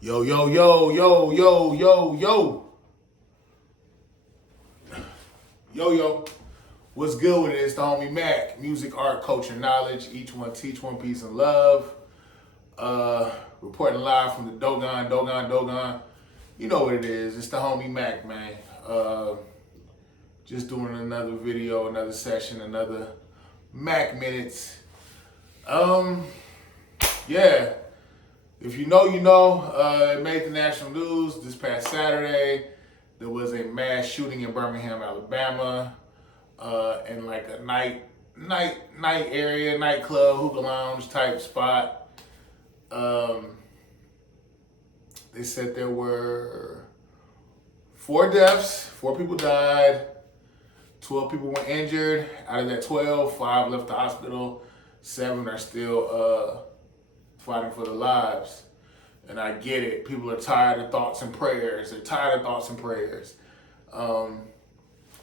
Yo, yo, yo, yo, yo, yo, yo. Yo, yo. What's good with it? It's the homie Mac. Music, art, culture, knowledge. Each one teach, one peace and love. Reporting live from the Dogon. You know what it is. It's the homie Mac, man. Just doing another video, another session, another Mac minutes. Yeah. If you know, you know. It made the national news this past Saturday. There was a mass shooting in Birmingham, Alabama, in like a night area, nightclub, hookah lounge type spot. They said there were 4 deaths, 4 people died, 12 people were injured. Out of that 12, 5 left the hospital, 7 are still fighting for their lives. And I get it. People are tired of thoughts and prayers. They're tired of thoughts and prayers.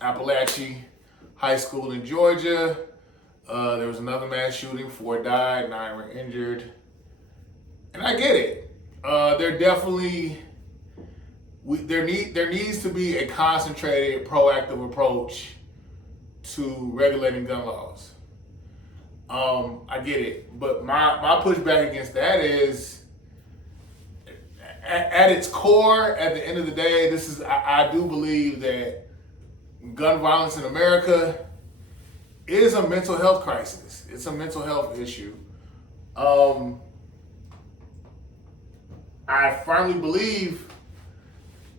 Appalachia High School in Georgia, there was another mass shooting. 4 died, 9 were injured. And I get it. There needs to be a concentrated, proactive approach to regulating gun laws. I get it. But my pushback against that is, at its core, at the end of the day, I do believe that gun violence in America is a mental health crisis. It's a mental health issue. I firmly believe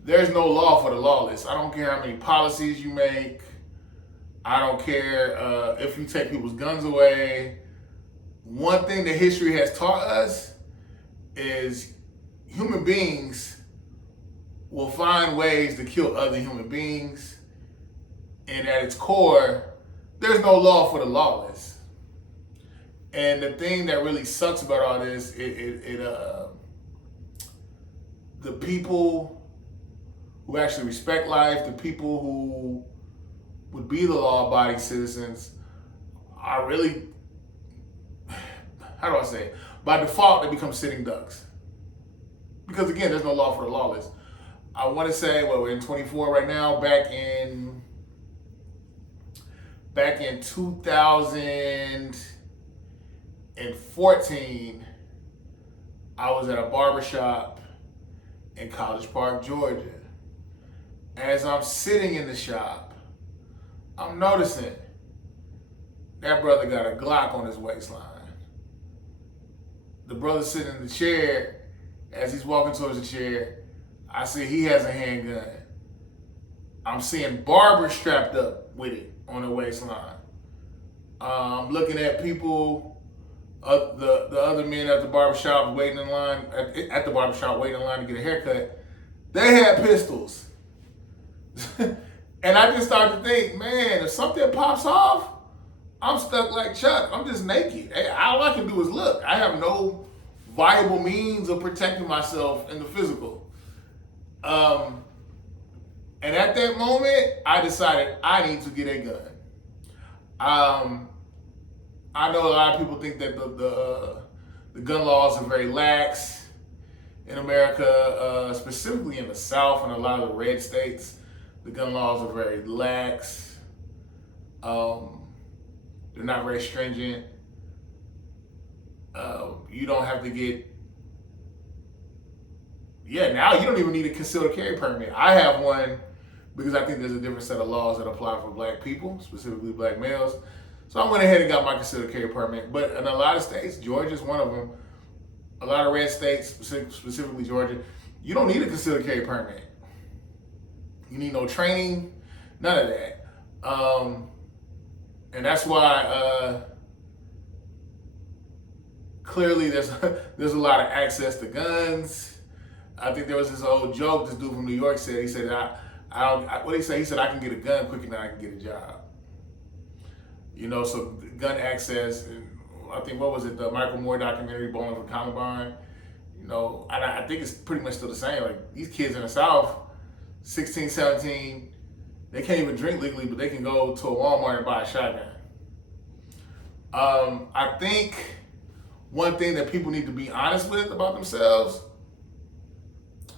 there's no law for the lawless. I don't care how many policies you make. I don't care if you take people's guns away. One thing that history has taught us is human beings will find ways to kill other human beings. And at its core, there's no law for the lawless. And the thing that really sucks about all this, the people who actually respect life, the people who would be the law-abiding citizens, are really, how do I say it? By default, they become sitting ducks. Because again, there's no law for the lawless. I want to say, we're in 24 right now. Back in 2014, I was at a barbershop in College Park, Georgia. As I'm sitting in the shop, I'm noticing that brother got a Glock on his waistline. The brother sitting in the chair, as he's walking towards the chair, I see he has a handgun. I'm seeing barbers strapped up with it on the waistline. I'm looking at people, the other men at the barbershop waiting in line, at the barbershop waiting in line to get a haircut. They had pistols. And I just started to think, man, if something pops off, I'm stuck like Chuck. I'm just naked. All I can do is look. I have no viable means of protecting myself in the physical. And at that moment, I decided I need to get a gun. I know a lot of people think that the gun laws are very lax in America, specifically in the South and a lot of the red states. The gun laws are very lax. They're not very stringent. You don't have to get, now you don't even need a concealed carry permit. I have one because I think there's a different set of laws that apply for black people, specifically black males. So I went ahead and got my concealed carry permit. But in a lot of states, Georgia's one of them, a lot of red states, specifically Georgia, you don't need a concealed carry permit. You need no training, none of that. And that's why clearly there's a lot of access to guns. I think there was this old joke this dude from New York said. He said, what did he say? He said, I can get a gun quicker than I can get a job. You know, so gun access, and I think, what was it, the Michael Moore documentary, Bowling for Columbine? You know, and I think it's pretty much still the same. Like, these kids in the South, 16, 17, they can't even drink legally, but they can go to a Walmart and buy a shotgun. I think one thing that people need to be honest with about themselves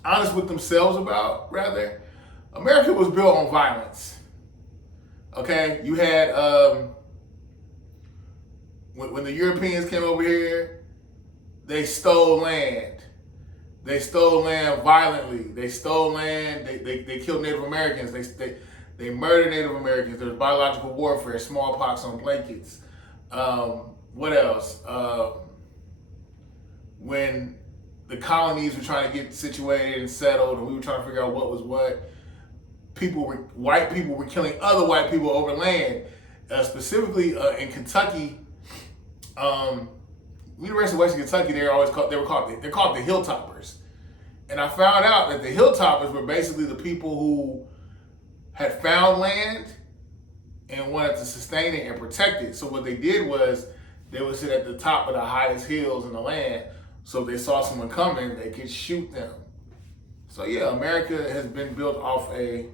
honest with themselves about, rather, America was built on violence. Okay, you had when the Europeans came over here, they stole land. They stole land violently. They stole land. They killed Native Americans. They murdered Native Americans. There was biological warfare, smallpox on blankets. What else? When the colonies were trying to get situated and settled, and we were trying to figure out what was what, white people were killing other white people over land. Specifically in Kentucky, University of Western Kentucky, they're called the Hilltoppers. And I found out that the Hilltoppers were basically the people who had found land and wanted to sustain it and protect it. So what they did was they would sit at the top of the highest hills in the land. So if they saw someone coming, they could shoot them. So yeah, America has been built off a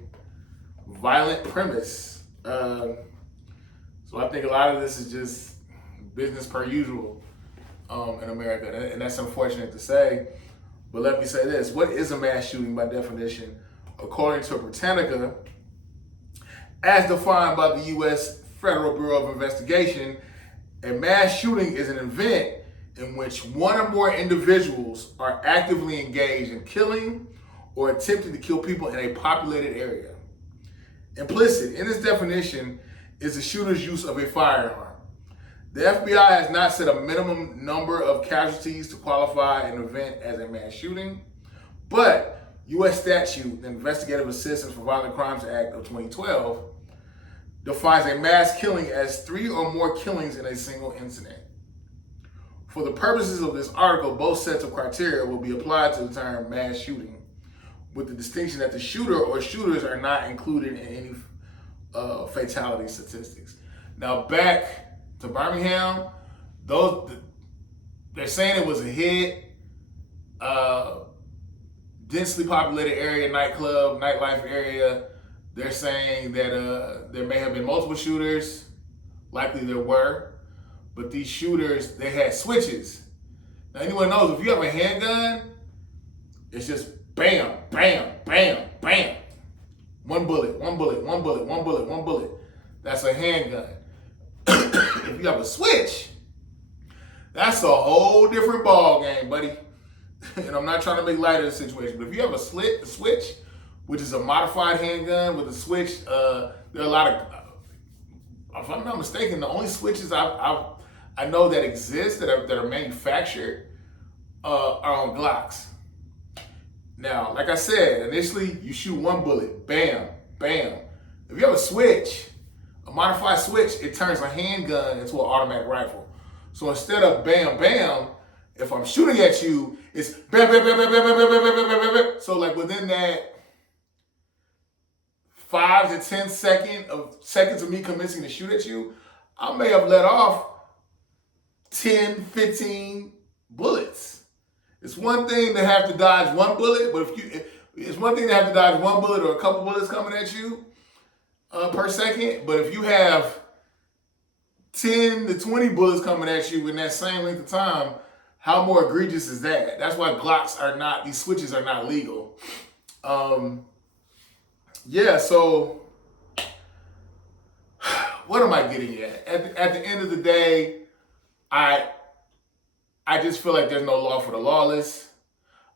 violent premise. So I think a lot of this is just business per usual in America, and that's unfortunate to say. But let me say this: what is a mass shooting by definition? According to Britannica, as defined by the U.S. Federal Bureau of Investigation, a mass shooting is an event in which one or more individuals are actively engaged in killing or attempting to kill people in a populated area. Implicit in this definition is the shooter's use of a firearm. The FBI has not set a minimum number of casualties to qualify an event as a mass shooting, but U.S. statute, the Investigative Assistance for Violent Crimes Act of 2012, defines a mass killing as 3 or more killings in a single incident. For the purposes of this article, both sets of criteria will be applied to the term mass shooting, with the distinction that the shooter or shooters are not included in any fatality statistics. Now back to Birmingham, they're saying it was a hit, densely populated area, nightlife area. They're saying that there may have been multiple shooters, likely there were, but these shooters, they had switches. Now anyone knows, if you have a handgun, it's just bam, bam, bam, bam. One bullet, one bullet, one bullet, one bullet, one bullet. That's a handgun. If you have a switch, that's a whole different ball game, buddy. And I'm not trying to make light of the situation, but if you have a switch, which is a modified handgun with a switch, there are a lot of, if I'm not mistaken, the only switches I know that exist that are manufactured are on Glocks. Now, like I said, initially you shoot one bullet, bam, bam. If you have a switch, a modified switch, it turns a handgun into an automatic rifle. So instead of bam, bam, if I'm shooting at you, it's bam, bam, bam, bam, bam, bam, bam, bam, bam, bam, bam. So like within that 5 to 10 seconds of me commencing to shoot at you, I may have let off 10, 15 bullets. It's one thing to have to dodge one bullet, but it's one thing to have to dodge one bullet or a couple bullets coming at you per second. But if you have 10 to 20 bullets coming at you in that same length of time, how more egregious is that? That's why these switches are not legal. Yeah, so what am I getting at? At the end of the day, I just feel like there's no law for the lawless.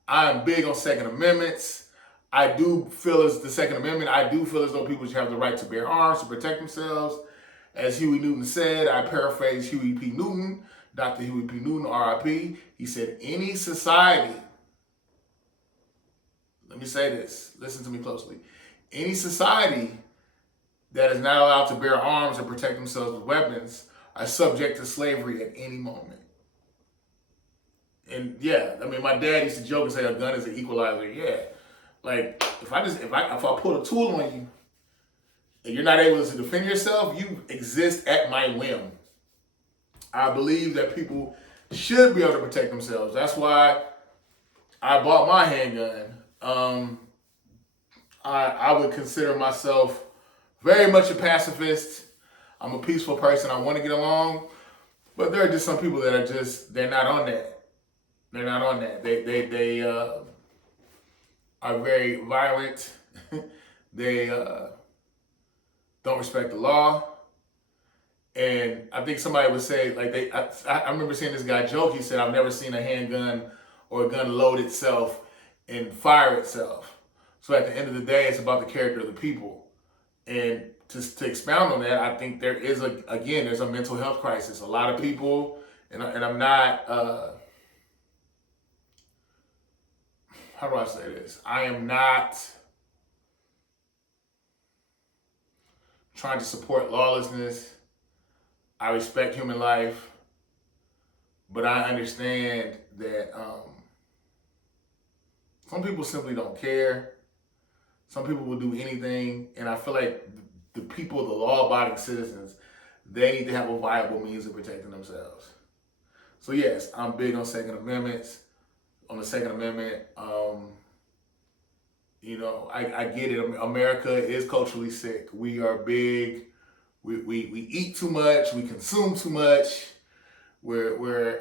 I'm big on Second Amendments. I do feel as though people should have the right to bear arms to protect themselves. As Huey Newton said, I paraphrase Huey P. Newton, Dr. Huey P. Newton, R.I.P. He said, any society, let me say this, listen to me closely. Any society that is not allowed to bear arms and protect themselves with weapons are subject to slavery at any moment. And yeah, I mean, my dad used to joke and say a gun is an equalizer. Yeah, like if I pull a tool on you and you're not able to defend yourself, you exist at my whim. I believe that people should be able to protect themselves. That's why I bought my handgun. I would consider myself very much a pacifist. I'm a peaceful person. I want to get along, but there are just some people that they're not on that. They're not on that. are very violent. They don't respect the law. And I think somebody would say, like, I remember seeing this guy joke. He said, I've never seen a handgun or a gun load itself and fire itself. So at the end of the day, it's about the character of the people. And to expound on that, I think there is there's a mental health crisis. A lot of people, and I'm not, how do I say this? I am not trying to support lawlessness. I respect human life, but I understand that some people simply don't care. Some people will do anything, and I feel like the people, the law-abiding citizens, they need to have a viable means of protecting themselves. So yes, I'm big on Second Amendments. On the Second Amendment, I get it. America is culturally sick. We are big. We eat too much. We consume too much. We're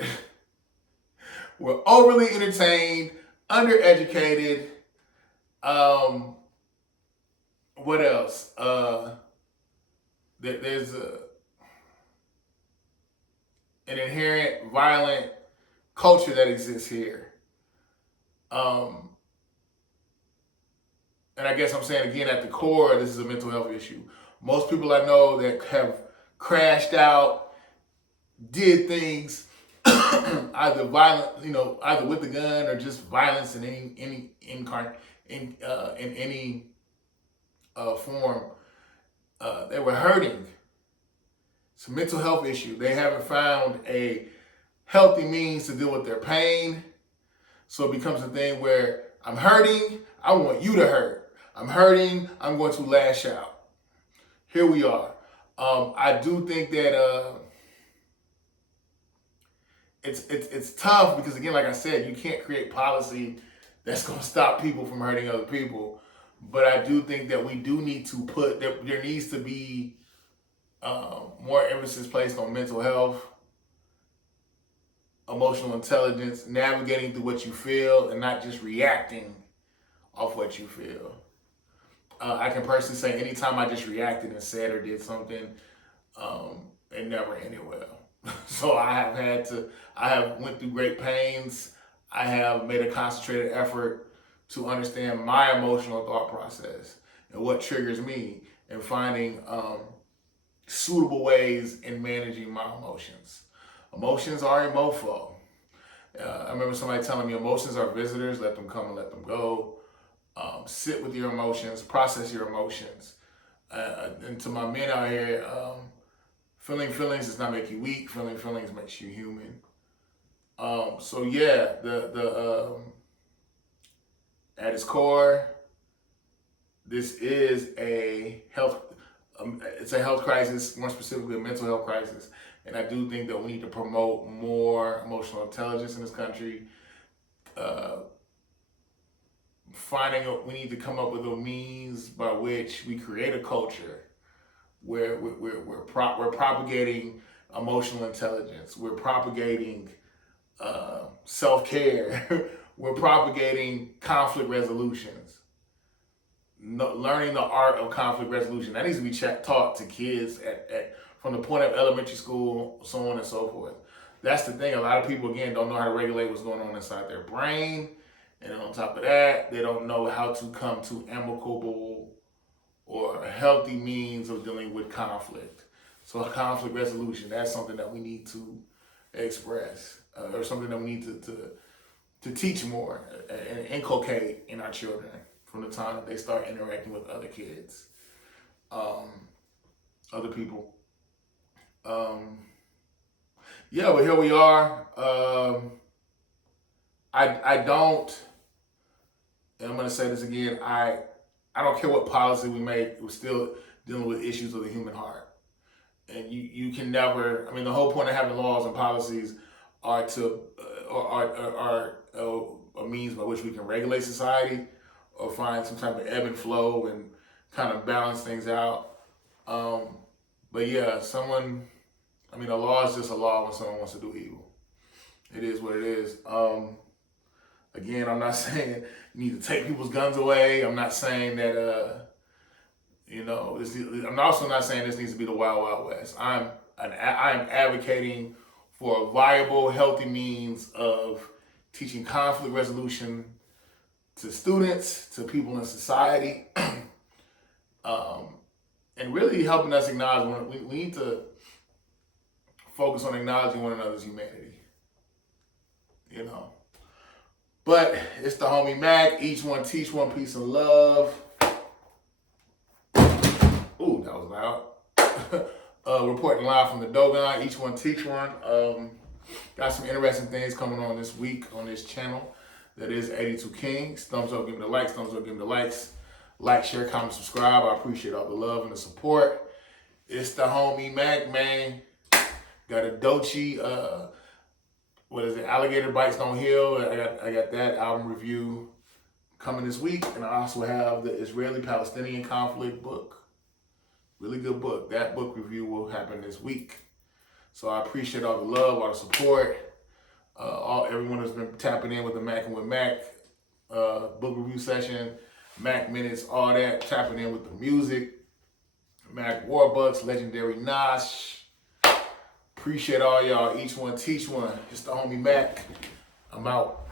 we're overly entertained, undereducated. What else? There's an inherent violent culture that exists here. And I guess I'm saying again, at the core, this is a mental health issue. Most people I know that have crashed out, did things either violent, either with the gun or just violence in any form. They were hurting. It's a mental health issue. They haven't found a healthy means to deal with their pain. So it becomes a thing where I'm hurting, I want you to hurt. I'm hurting, I'm going to lash out. Here we are. I do think that it's tough because, again, like I said, you can't create policy that's going to stop people from hurting other people. But I do think that we do need to there needs to be more emphasis placed on mental health, emotional intelligence, navigating through what you feel and not just reacting off what you feel. I can personally say anytime I just reacted and said or did something, it never ended well. So I have went through great pains. I have made a concentrated effort to understand my emotional thought process and what triggers me and finding suitable ways in managing my emotions. Emotions are a mofo. I remember somebody telling me emotions are visitors, let them come and let them go. Sit with your emotions, process your emotions. And to my men out here, feeling feelings does not make you weak. Feeling feelings makes you human. So yeah, at its core, this is a it's a health crisis, more specifically a mental health crisis. And I do think that we need to promote more emotional intelligence in this country. We need to come up with a means by which we create a culture where we're propagating emotional intelligence. We're propagating self-care. We're propagating conflict resolutions. Learning the art of conflict resolution. That needs to be taught to kids from the point of elementary school, so on and so forth. That's the thing. A lot of people, again, don't know how to regulate what's going on inside their brain. And on top of that, they don't know how to come to amicable or healthy means of dealing with conflict. So conflict resolution, that's something that we need to express, or something that we need to teach more and inculcate in our children from the time that they start interacting with other kids, other people. Yeah, but here we are. I don't, and I'm going to say this again, I don't care what policy we make, we're still dealing with issues of the human heart. And you can never, the whole point of having laws and policies are a means by which we can regulate society or find some type of ebb and flow and kind of balance things out. But yeah, a law is just a law when someone wants to do evil. It is what it is. Again, I'm not saying you need to take people's guns away. I'm not saying that, I'm also not saying this needs to be the Wild Wild West. I am advocating for a viable, healthy means of teaching conflict resolution to students, to people in society, and really helping us acknowledge we need to focus on acknowledging one another's humanity. But it's the homie Mac. Each one teach one, peace and love. Ooh, that was loud. Reporting live from the Dogon. Each one teach one. Got some interesting things coming on this week on this channel. That is 82 Kings. Thumbs up, give me the likes. Thumbs up, give me the likes. Like, share, comment, subscribe. I appreciate all the love and the support. It's the homie Mac, man. Got a Dochi, Alligator Bites Don't Heal. I got that album review coming this week. And I also have the Israeli-Palestinian conflict book. Really good book. That book review will happen this week. So I appreciate all the love, all the support. Everyone has been tapping in with the Mac and with Mac book review session, Mac Minutes, all that, tapping in with the music, Mac Warbucks, Legendary Nosh. Appreciate all y'all. Each one teach one. It's the homie Mac. I'm out.